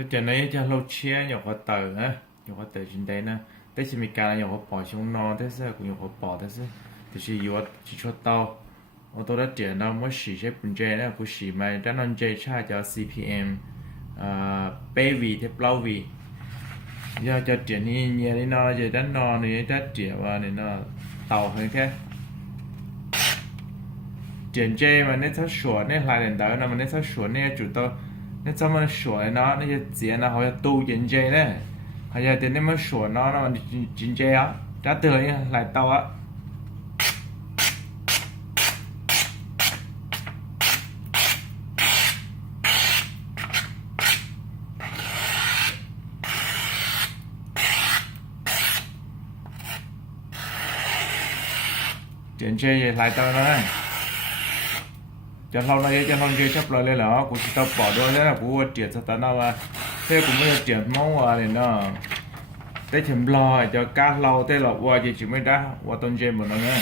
tôi cho này cho lâu chia nhiều khó tờ á, nhiều khó tờ trên đấy nè, thế chỉ mình cả nhiều khó bỏ trong nó, thế sao cũng nhiều khó bỏ thế sao, thì chỉ yếu chỉ cho tao, ô tô đã tiền nó mới xỉ chế bún chè đó, cũng xỉ mà đã non chè cha cho CPM, baby thế bao vì, giờ cho tiền thì nhiều đi nó giờ đã nó này đã tiền và này nó tàu hơn thế, tiền chè mà nên sao sửa nên lại đến đó, mà nên sao sửa nên chủ tao nên sao mà sửa nó nên tiền nó họ tu tiền chè đấy, họ giờ tiền nên mà sửa nó mà tiền chè á, đã từ lại tàu á. Chuyện chơi vậy lại tao nói cho lâu nay cho lâu chơi sắp lại lên là cũng chỉ tao bỏ đôi thế là cũng triệt cho tao nào mà thế cũng mới triệt mong vào thì nó thế chìm lo cho cá lâu thế là qua chỉ mới đã qua tôn chơi một nó nhá